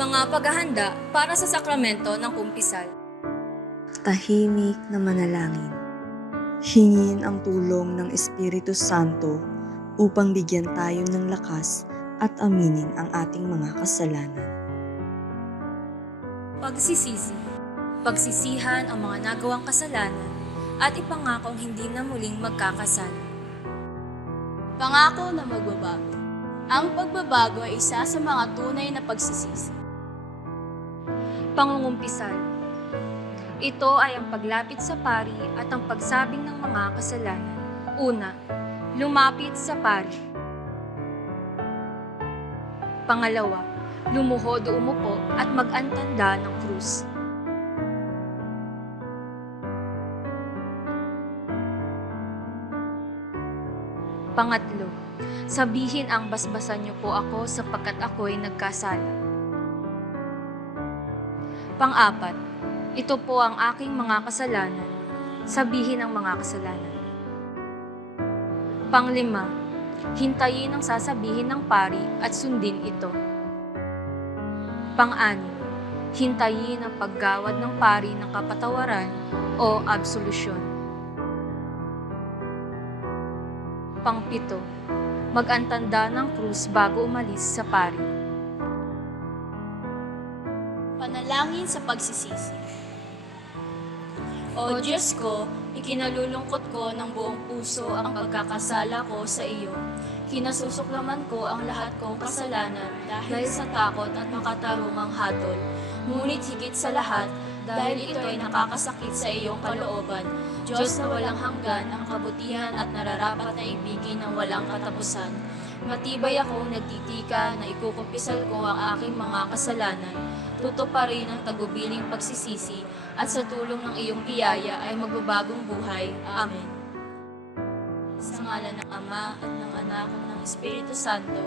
Mga paghahanda para sa sakramento ng kumpisal. tahimik na manalangin. Hingin ang tulong ng Espiritu Santo upang bigyan tayo ng lakas at aminin ang ating mga kasalanan. Pagsisisi. Pagsisihan ang mga nagawang kasalanan at ipangakong hindi na muling magkakasala. Pangako na magbabago. Ang pagbabago ay isa sa mga tunay na pagsisisi. Pangungumpisal. Ito ay ang paglapit sa pari at ang pagsabing ng mga kasalanan. Una, lumapit sa pari. Pangalawa, lumuhod o umupo at mag-antanda ng krus. Pangatlo, sabihin ang basbasan niyo po ako sapagkat ako'y nagkasala. Pang-apat, ito po ang aking mga kasalanan. Sabihin ang mga kasalanan. Panglima, hintayin ang sasabihin ng pari at sundin ito. Pang-anim, hintayin ang paggawad ng pari ng kapatawaran o absolusyon. Pangpito, mag-antanda ng krus bago umalis sa pari. Panalangin sa pagsisisi. O Diyos ko, ikinalulungkot ko ng buong puso ang pagkakasala ko sa iyo. Kinasusuklaman ko ang lahat kong kasalanan dahil sa takot at makatarungang hatol. Ngunit higit sa lahat, dahil ito ay nakakasakit sa iyong kalooban, Diyos na walang hanggan ang kabutihan at nararapat na ibigin ng walang katapusan. Matibay akong nagtitika na ikukumpisal ko ang aking mga kasalanan. Tutuparin ang tagubiling pagsisisi at sa tulong ng iyong biyaya ay magbabagong buhay. Amen. Sa ngalan ng Ama at ng Anak at ng Espiritu Santo.